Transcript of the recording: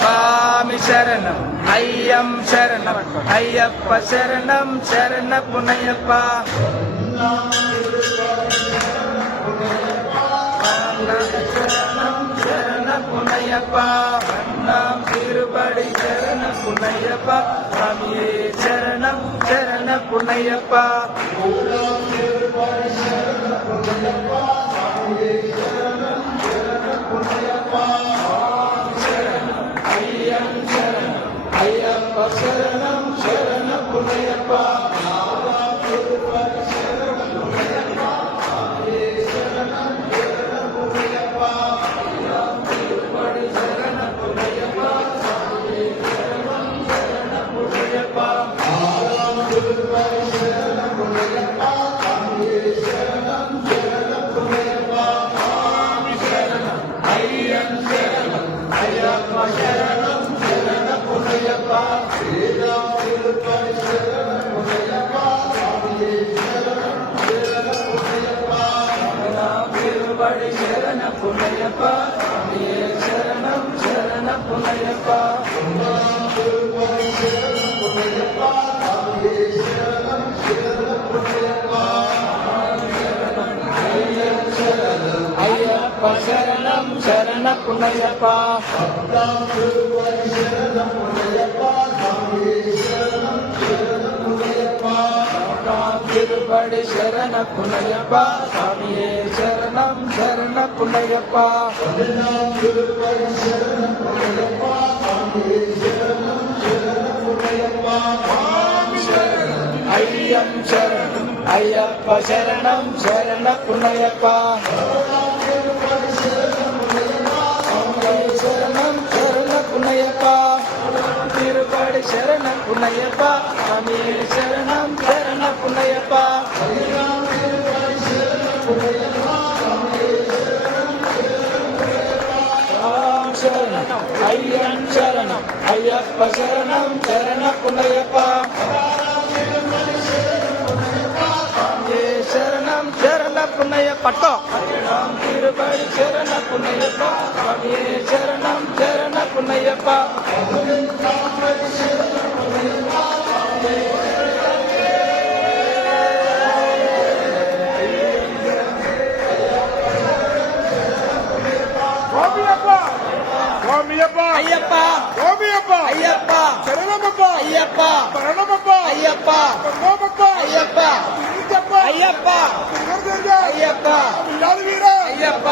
சுவாமி சரணம் ஐயம் சரணம் ஐயப்ப சரணம் சரண புனையப்பா. சரணம் சரண புனையப்பா நாம் திருப்படி சரண புனையப்பா சுவாமியே சரணம் சரண புனையப்பா. ஐயம் சரணம் ஐயப்ப சரணம் சரண புனையப்பா. திருப்படி சரண புனையப்பா சரணம் சரண புனையப்பா. ஐயப்ப சரணம் சரண புனையப்பா. திருப்படி சரண புனையப்பா சுவாமியே சரணம் சரண புனையப்பா. ஐயம் சரணம் ஐயப்ப சரணம் சரண புனையப்பா. சரணம் சரண புனையப்பா. திருப்படி சரண புனையப்பா சுவாமியே சரணம் சரண புனையப்பா. ஐயம் சரணம் ஐயப்ப சரணம் சரண புனையப்பா. சரணம் சரண புனையப்பட்டோ திருப்படி சரண புனையப்பா சுவாமியே சரணம் சரண புனையப்பா. ஐயப்பா ஐயப்பா சரணமப்பா ஐயப்பா பரணமப்பா ஐயப்பா பரணமப்பா ஐயப்பா ஐயப்பா ஐயப்பா ஐயப்பா ஐயப்பா